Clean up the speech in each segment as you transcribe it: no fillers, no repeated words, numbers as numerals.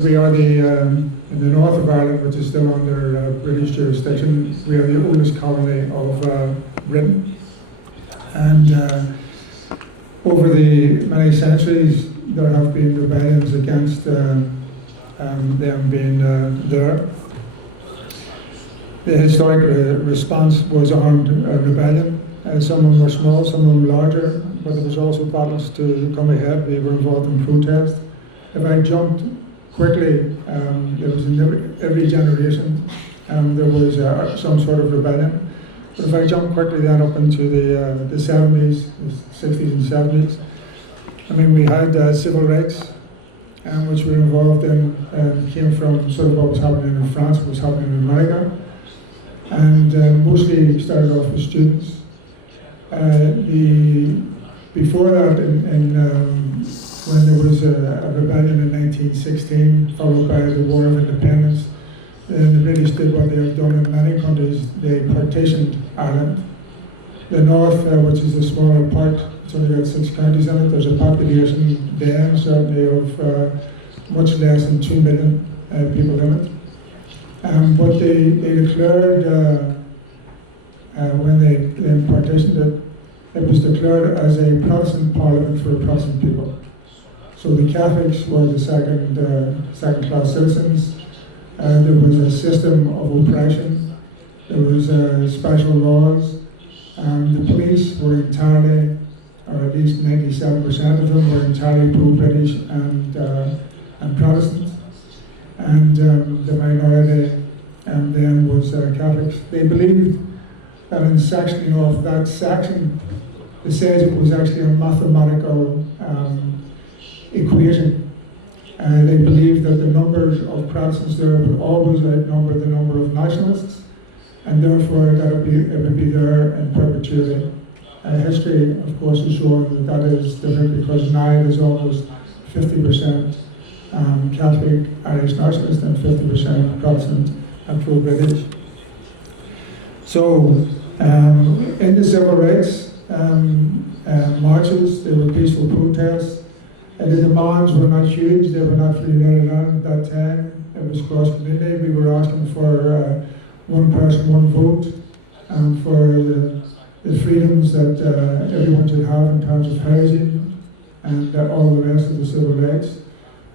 We are in the north of Ireland, which is still under British jurisdiction. We are the oldest colony of Britain. And over the many centuries, there have been rebellions against them being there. The historic response was armed rebellion. Some of them were small, some of them larger, but there was also battles to come ahead. We were involved in protest. If I jumped quickly, there was in every generation there was some sort of rebellion. But if I jump quickly then up into the 70s, the 60s and 70s, I mean, we had civil rights, which we were involved in, came from sort of what was happening in France, what was happening in America, and mostly started off with students. Before that, when there was a rebellion in 1916, followed by the War of Independence, the British did what they have done in many countries. They partitioned Ireland. The north, which is a smaller part, it's only got 6 counties in it. There's a population then, certainly, of much less than 2 million people in it. But they declared, when they partitioned it, it was declared as a Protestant parliament for Protestant people. So the Catholics were the second-class citizens. There was a system of oppression. There was special laws. The police were entirely, or at least 97% of them, were entirely pro-British and Protestant. And the minority then was Catholics. They believed that in sectioning off that section, it says it was actually a mathematical equation. They believed that the numbers of Protestants there would always outnumber the number of nationalists, and therefore that it would be there in perpetuity. History, of course, has shown that is different, because now there's almost 50% Catholic Irish nationalist and 50% Protestant and pro-British. So, in the civil rights marches, there were peaceful protests. The demands were not huge, they were not freely let around at that time. It was cross-community. We were asking for one person, one vote, and for the freedoms that everyone should have in terms of housing and all the rest of the civil rights.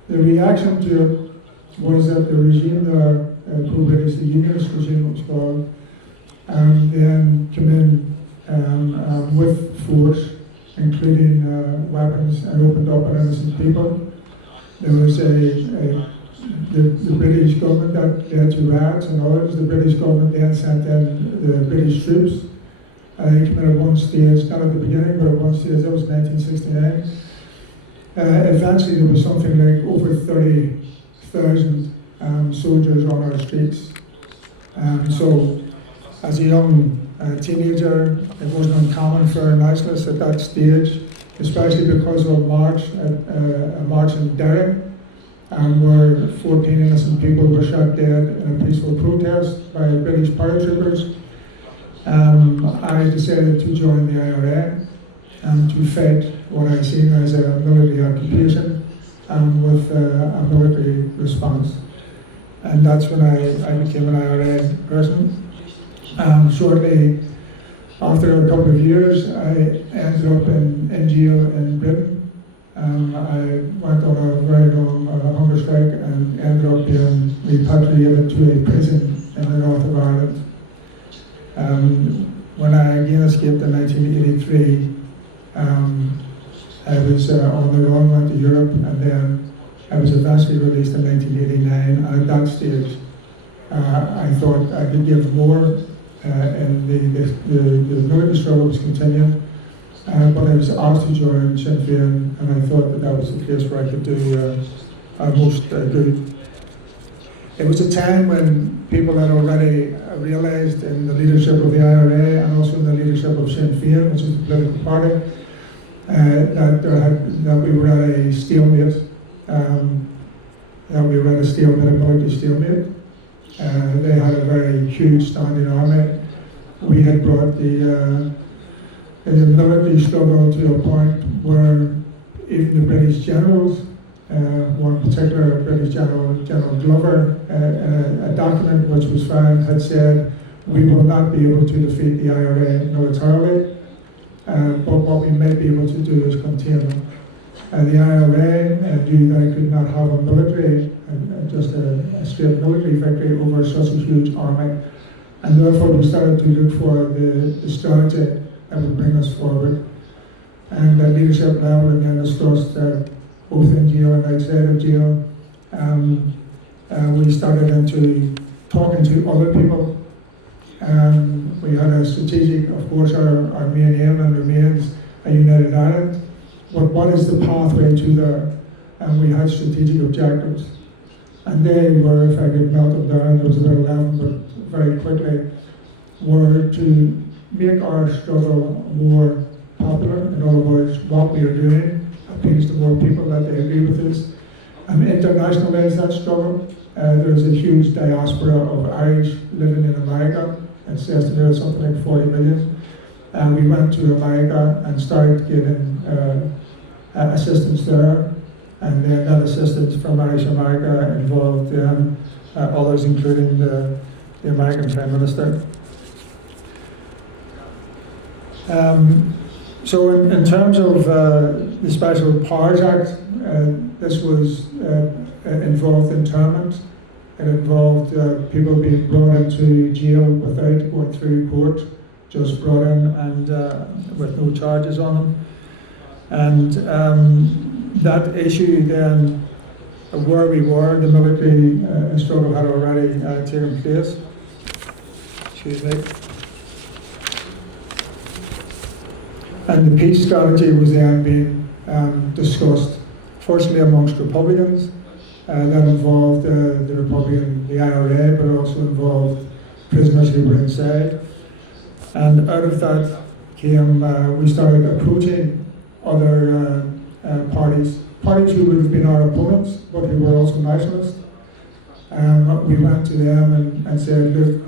The reaction to it was that the regime there, pro-British, the unionist regime it was called, then came in with force, including weapons, and opened up on innocent people. There was the British government that led to riots and others. The British government then sent in the British troops. They came in at one stage, not at the beginning, but at one stage, that was 1969. Eventually there was something like over 30,000 soldiers on our streets. So as a young teenager, it wasn't uncommon for nationalists at that stage, especially because of a march in Derry, where 14 innocent people were shot dead in a peaceful protest by British paratroopers. I decided to join the IRA to fight what I seen as a military occupation with a military response. And that's when I became an IRA person. Shortly after a couple of years, I ended up in jail in Britain. I went on a very long hunger strike and ended up being repatriated to a prison in the north of Ireland. When I again escaped in 1983, I was on the run, went to Europe, and then I was eventually released in 1989. And at that stage, I thought I could give more. And the military struggle was continuing, but I was asked to join Sinn Féin, and I thought that was the place where I could do most good. It was a time when people had already realised in the leadership of the IRA and also in the leadership of Sinn Féin, which is the political party, that we were at a stalemate, a military stalemate. They had a very huge standing army. We had brought the military struggle to a point where even the British generals one particular British General Glover, a document which was found had said, we will not be able to defeat the IRA militarily, but what we may be able to do is contain them. The IRA knew that it could not have a military, just a straight military victory over such a huge army, and therefore we started to look for the strategy that would bring us forward. And at leadership level, and then discussed both in jail and outside of jail. We started into talking to other people. We had a strategic, of course, our main aim and remains a united Ireland. But what is the pathway to there? And we had strategic objectives. And they were, if I could melt them down, there was about 11, but very quickly, were to make our struggle more popular. In other words, what we are doing appeals to more people, that they agree with us. And internationalise that struggle. There's a huge diaspora of Irish living in America. It's estimated something like 40 million. And we went to America and started giving assistance there. And then that assistance from Irish America involved others, including the American Prime Minister. So in terms of the Special Powers Act, this was involved internment. It involved people being brought into jail without going through court, just brought in and with no charges on them. And that issue then, where we were, the military struggle had already taken place. Excuse me. And the peace strategy was then being discussed, firstly amongst Republicans. That involved the Republican, the IRA, but also involved prisoners who were inside. And out of that came, we started approaching other parties who would have been our opponents, but who were also nationalists. We went to them and said, look,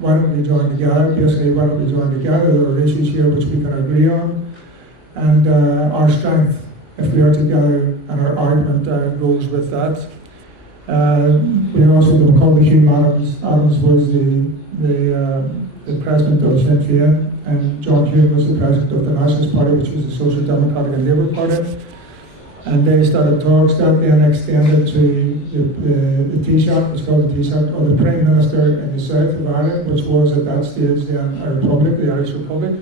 why don't we join together? Basically, why don't we join together? There are issues here which we can agree on. And our strength, if we are together, and our argument goes with that. We also called the Hume Adams. Adams was the president of Sinn Féin, and John Hume was the president of the Nationalist Party, which was the Social Democratic and Labour Party. And they started talks that then extended to the Taoiseach, what's called the Taoiseach, or the Prime Minister in the south of Ireland, which was at that stage then a republic, the Irish Republic.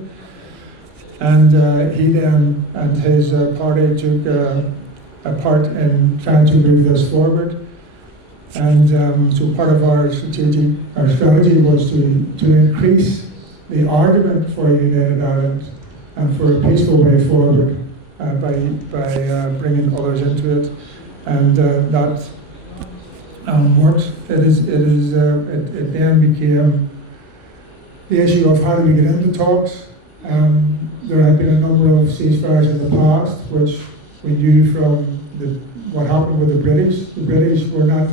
And he then and his party took a part in trying to move this forward. And so part of our strategy was to increase the argument for a united Ireland and for a peaceful way forward by bringing others into it. And that worked. It then became the issue of how do we get into talks. There had been a number of ceasefires in the past, which we knew from what happened with the British. The British were not,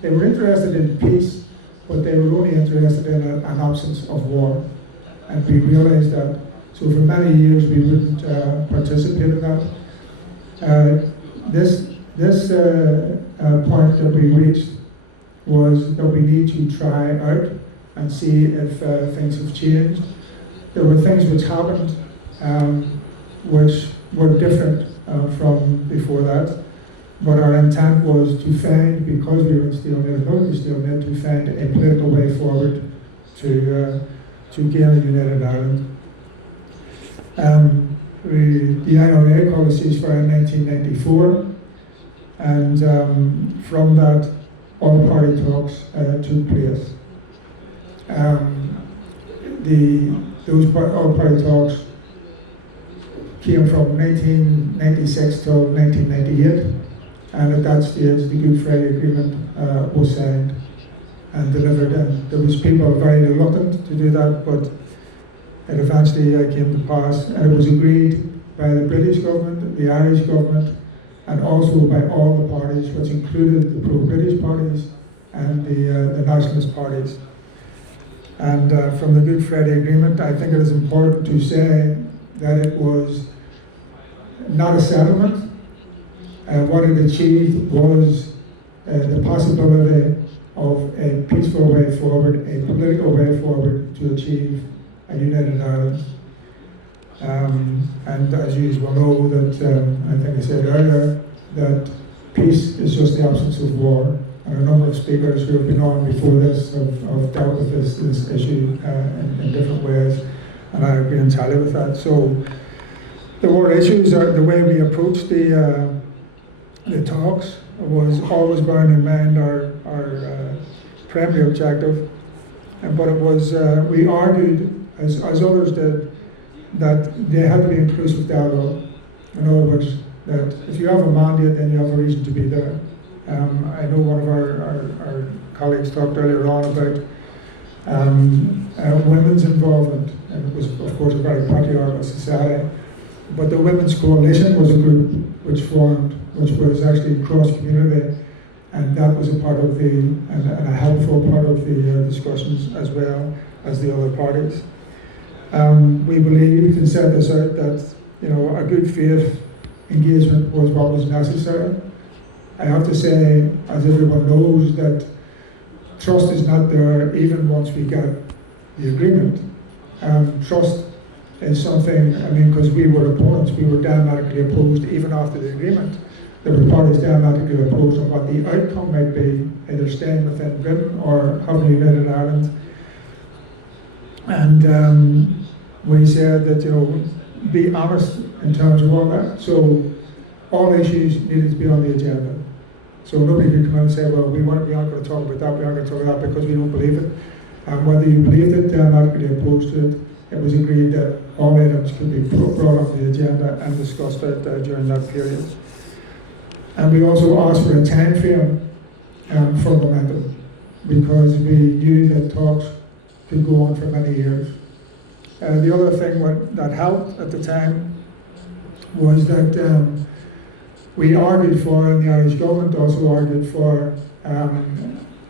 they were interested in peace, but they were only interested in an absence of war. And we realized that. So for many years we wouldn't participate in that. This point that we reached was that we need to try out and see if things have changed. There were things which happened which were different from before that, but our intent was to find, because we were in stalemate, military stalemate, to find a political way forward to gain a united Ireland. The IRA called a ceasefire in 1994, and from that, all-party talks took place. Those all-party talks came from 1996 till 1998, and at that stage the Good Friday Agreement was signed and delivered, and there was people very reluctant to do that, but it eventually came to pass, and it was agreed by the British government, the Irish government, and also by all the parties, which included the pro-British parties and the nationalist parties. And from the Good Friday Agreement, I think it is important to say that it was not a settlement. What it achieved was the possibility of a peaceful way forward, a political way forward to achieve a united Ireland. And as you will know, that I think I said earlier, that peace is just the absence of war. And a number of speakers who have been on before this have dealt with this issue in different ways, and I agree entirely with that. So the war issues are the way we approached the talks was always bearing in mind our primary objective, but it was we argued, as others did, that there had to be inclusive dialogue. In other words, that if you have a mandate, then you have a reason to be there. I know one of our colleagues talked earlier on about women's involvement, and it was, of course, a very patriarchal society. But the Women's Coalition was a group which formed, which was actually cross-community, and that was a part of and a helpful part of the discussions as well as the other parties. We believed and set this out that, you know, a good faith engagement was what was necessary. I have to say, as everyone knows, that trust is not there even once we get the agreement. Trust is something, I mean, because we were opponents, we were diametrically opposed even after the agreement. There were parties diametrically opposed on what the outcome might be, either staying within Britain or having a united Ireland. And we said that, you know, be honest in terms of all that. So all issues needed to be on the agenda. So nobody could come out and say, well, we aren't going to talk about that, we aren't going to talk about that because we don't believe it. And whether you believed it, diametrically opposed to it, it was agreed that all items could be brought up the agenda and discussed out during that period. And we also asked for a time frame for momentum, because we knew that talks could go on for many years. The other thing that helped at the time was that we argued for, and the Irish government also argued for,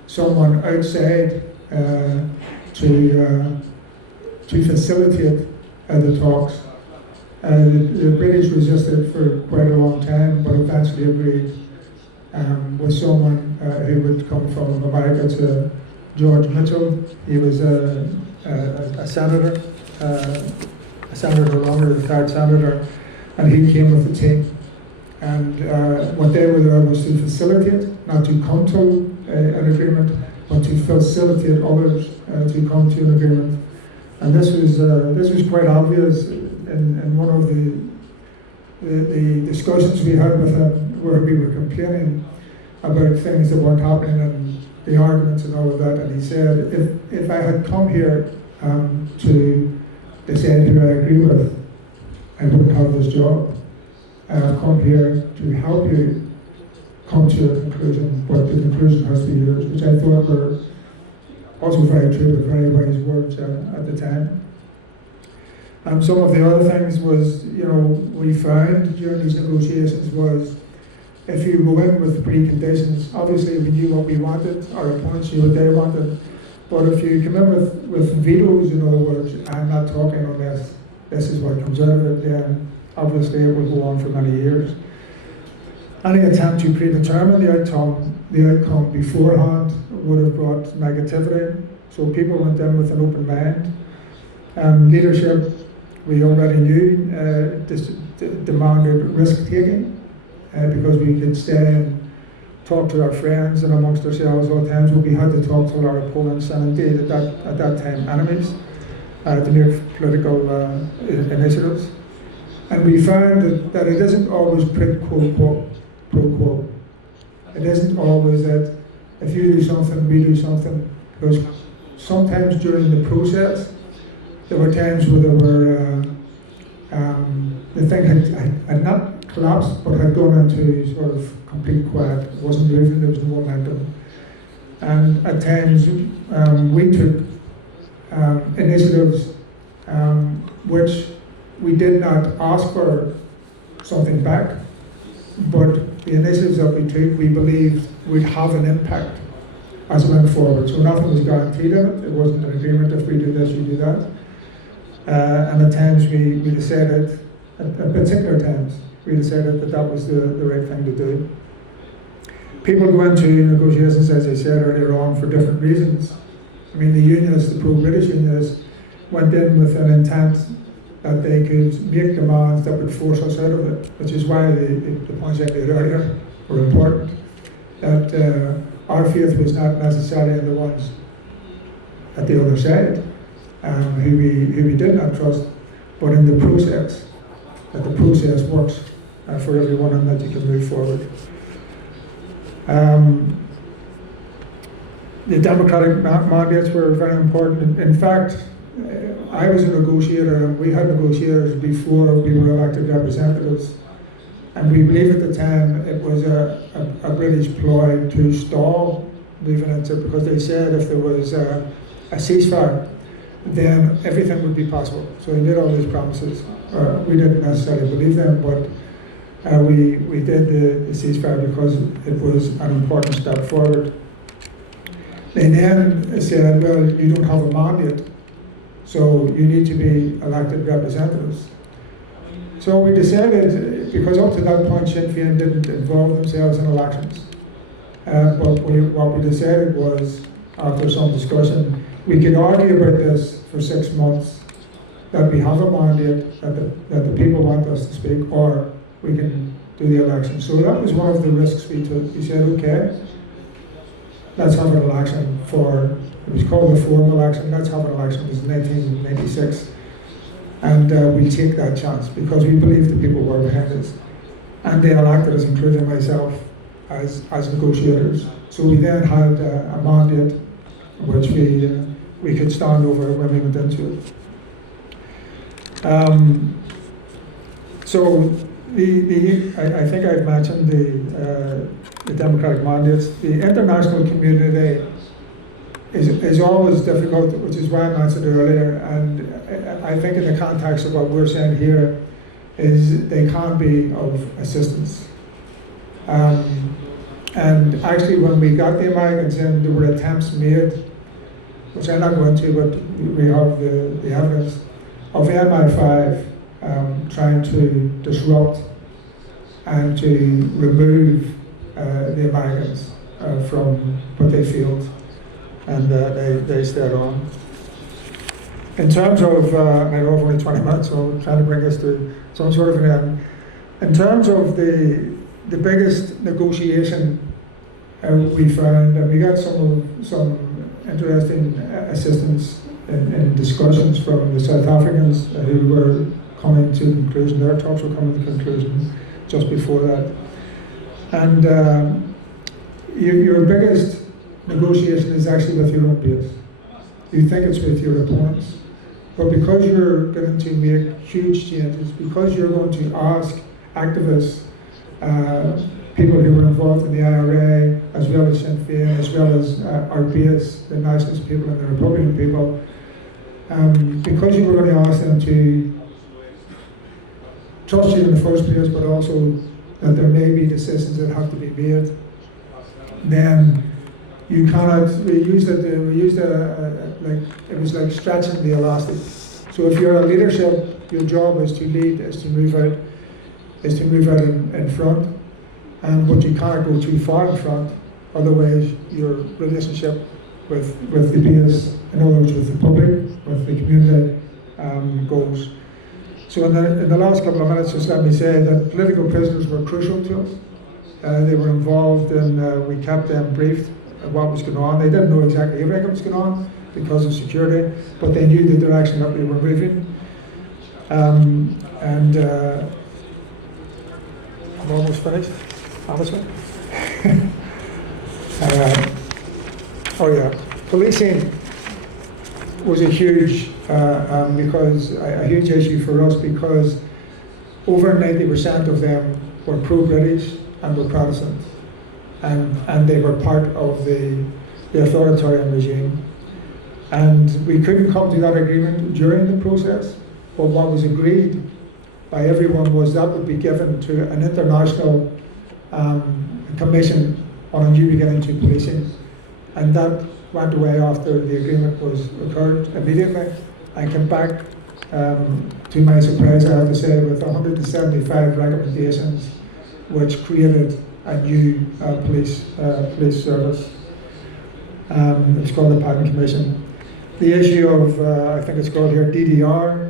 someone outside to facilitate the talks. The British resisted for quite a long time, but eventually agreed with someone who would come from America to George Mitchell. He was a senator, no longer a retired senator, and he came with the team. And what they were there was to facilitate, not to come to an agreement, but to facilitate others to come to an agreement. And this was quite obvious in one of the discussions we had with him, where we were complaining about things that weren't happening and the arguments and all of that. And he said, if I had come here to decide who I agree with, I wouldn't have this job. I have come here to help you come to a conclusion, but the conclusion has to be yours, which I thought were also very true, but very wise words at the time. Some of the other things was, you know, we found during these negotiations was, if you go in with preconditions, obviously we knew what we wanted, our opponents knew what they wanted, but if you come in with vetoes, in other words, I'm not talking unless this is what comes out of it, then obviously it will go on for many years. Any attempt to predetermine the outcome beforehand would have brought negativity, so people went in with an open mind. Leadership, we already knew, demanded risk-taking, because we could stay and talk to our friends and amongst ourselves all the times, but we had to talk to our opponents, and indeed at that time enemies, to make political initiatives. And we found that it isn't always quid pro quo. It isn't always that if you do something, we do something, because sometimes during the process, there were times where there were, the thing had not collapsed, but had gone into sort of complete quiet. It wasn't moving, there was no momentum. And at times, we took initiatives which we did not ask for something back, but the initiatives that we took, we believed would have an impact as we went forward. So nothing was guaranteed in it. It wasn't an agreement, if we do this, you do that. And at times we decided, at particular times, we decided that that was the right thing to do. People go into negotiations, as I said earlier on, for different reasons. I mean, the unionists, the pro-British unionists, went in with an intent that they could make demands that would force us out of it, which is why the points I made earlier were important. That our faith was not necessarily in the ones at the other side, who we did not trust, but in the process, that the process works for everyone and that you can move forward. The democratic mandates were very important. In fact, I was a negotiator, and we had negotiators before we were elected representatives. And we believed at the time it was a British ploy to stall moving into it, because they said if there was a ceasefire, then everything would be possible. So they made all these promises. We didn't necessarily believe them, but we did the ceasefire because it was an important step forward. They then said, well, you don't have a mandate, so you need to be elected representatives. So we decided, because up to that point Sinn Féin didn't involve themselves in elections, but what we decided was, after some discussion, we could argue about this for 6 months, that we have a mandate, that the people want us to speak, or we can do the election. So that was one of the risks we took. We said, okay, let's have an election it was called the Forum election, let's have an election. It was 1996. And we take that chance because we believe the people were behind us. And they elected us, including myself, as negotiators. So we then had a mandate which we could stand over when we went into it. So I think I've mentioned the democratic mandates. The international community is always difficult, which is why I mentioned it earlier, and I think in the context of what we're saying here is they can be of assistance. And actually when we got the Americans in, there were attempts made, which I'm not going to, but we have the evidence, of MI5 trying to disrupt and to remove the Americans from what they failed. And they stayed on. In terms of, I know I've only 20 minutes, so I'm trying to bring us to some sort of an end. In terms of the biggest negotiation we found, and we got some interesting assistance in discussions from the South Africans who were coming to conclusion. Their talks were coming to conclusion just before that. And your biggest negotiation is actually with your own base. You think it's with your opponents, but because you're going to make huge changes, because you're going to ask activists, people who were involved in the IRA, as well as Sinn Féin, as well as our base, the nationalist people and the Republican people, because you were going to ask them to trust you in the first place, but also that there may be decisions that have to be made, then you cannot, we used it was like stretching the elastic. So if you're a leadership, your job is to lead, is to move out in front, but you can't go too far in front, otherwise your relationship with the base, in other words with the public, with the community, goes. So in the last couple of minutes, just let me say that political prisoners were crucial to us. They were involved and we kept them briefed of what was going on. They didn't know exactly everything that was going on because of security, but they knew the direction that we were moving. I'm almost finished, honestly. Policing was a huge, a huge issue for us because over 90% of them were pro-British and were Protestant, and they were part of the authoritarian regime. And we couldn't come to that agreement during the process, but what was agreed by everyone was that would be given to an international commission on a new beginning to policing, and that went away after the agreement was occurred immediately and came back to my surprise, I have to say, with 175 recommendations, which created a new police service. It's called the Patent Commission. The issue of, I think it's called here DDR,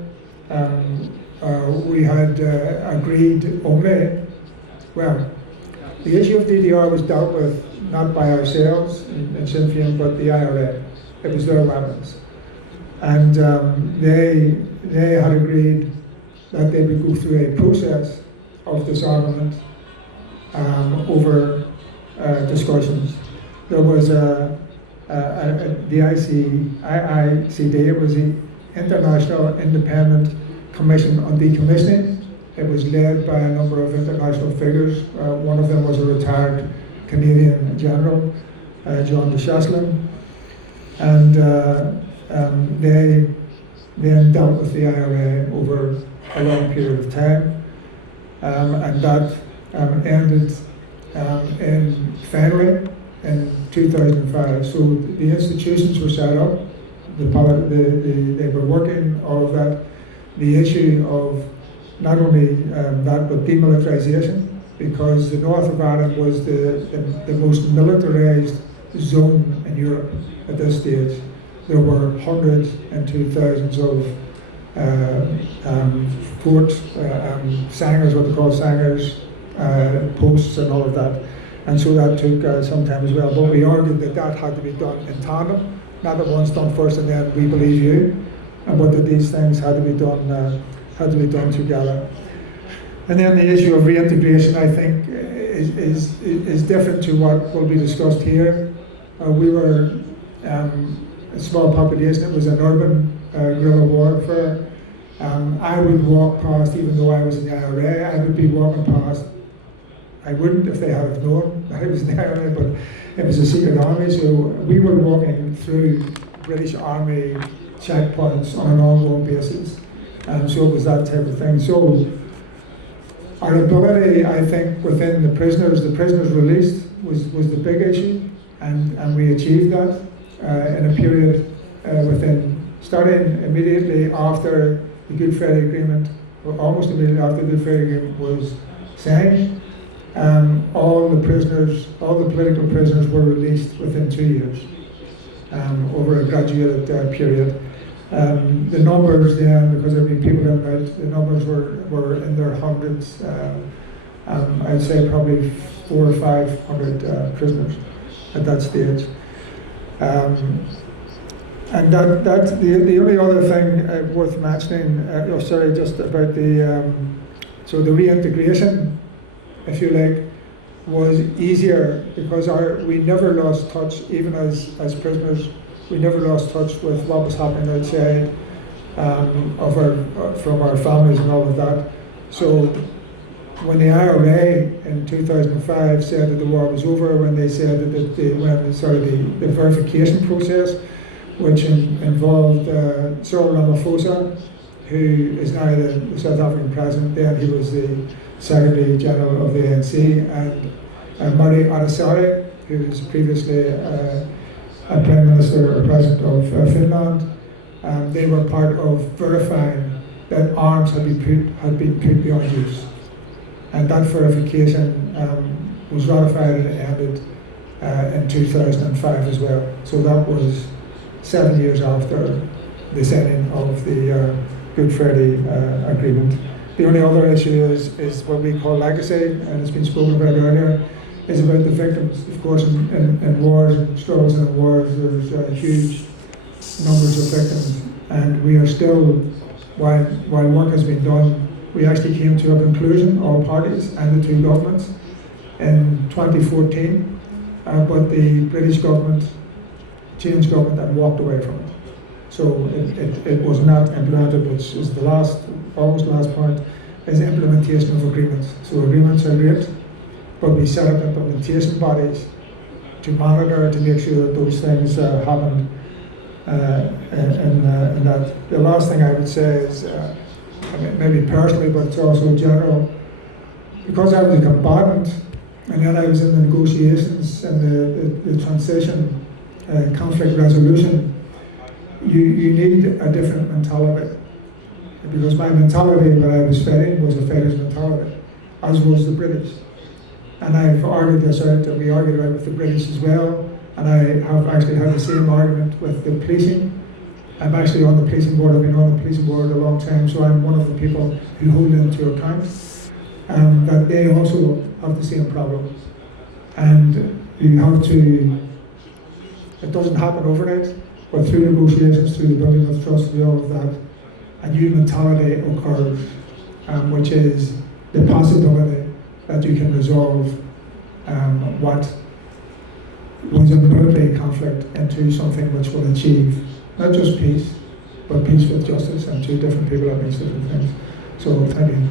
we had agreed only, well, the issue of DDR was dealt with not by ourselves in Sinn Féin, but the IRA. It was their weapons. And they had agreed that they would go through a process of disarmament over discussions. There was the IICD, it was the International Independent Commission on Decommissioning. It was led by a number of international figures. One of them was a retired Canadian general, John de Chasselin. And they then dealt with the IRA over a long period of time. And that ended finally in 2005. So the institutions were set up, they were working, all of that. The issue of not only that, but demilitarisation, because the north of Ireland was the most militarised zone in Europe at this stage. There were hundreds and 2,000s of forts, sangers, what they call sangers, posts and all of that. And so that took some time as well. But we argued that that had to be done in tandem, not that one's done first and then we believe you, but that these things had to be done together. And then the issue of reintegration, I think, is different to what will be discussed here. We were a small population. It was an urban guerrilla warfare. I would walk past, even though I was in the IRA, I would be walking past. I wouldn't if they had have known that I was in the IRA, but it was a secret army, so we were walking through British Army checkpoints on an ongoing basis. And so it was that type of thing. So our ability, I think, within the prisoners released was the big issue, and we achieved that in a period starting immediately after the Good Friday Agreement, or almost immediately after the Good Friday Agreement was signed. All the political prisoners were released within 2 years, over a graduated period. The numbers then, because there had been people in and out, the numbers were in their hundreds. I'd say probably 400 or 500 prisoners at that stage. And that's the only other thing worth mentioning, just about so the reintegration, if you like, was easier because we never lost touch, even as prisoners. We never lost touch with what was happening outside from our families and all of that. So when the IRA in 2005 said that the war was over, when they said that the verification process, which involved Cyril Ramaphosa, who is now the South African president, then he was the Secretary General of the ANC, and Mari Ahtisaari, who was previously a Prime Minister or President of Finland. They were part of verifying that arms had been put beyond use. And that verification was ratified and ended in 2005 as well. So that was 7 years after the signing of the Good Friday Agreement. The only other issue is what we call legacy, and it's been spoken about earlier, is about the victims. Of course, in wars and struggles and wars, there's huge numbers of victims, and we are still, while work has been done, we actually came to a conclusion, all parties and the two governments, in 2014, but the British government changed government and walked away from it. So it was not implemented, which is the almost last point, is implementation of agreements. So agreements are great, but we set up implementation bodies to monitor, to make sure that those things happen. And that the last thing I would say is, maybe personally, but it's also general, because I was a combatant, and then I was in the negotiations and the transition, conflict resolution, you need a different mentality. because my mentality when I was fighting was a fighter's mentality, as was the British. And I've argued this out, and we argued out with the British as well, and I have actually had the same argument with the policing. I'm actually on the policing board, I've been on the policing board a long time, so I'm one of the people who hold them to account, that they also have the same problem. And you have to, it doesn't happen overnight, but through negotiations, through the building of trust, through all of that, a new mentality occurs, which is the possibility that you can resolve what was inherently conflict into something which will achieve not just peace, but peace with justice, and two different people that means different things. So thank you.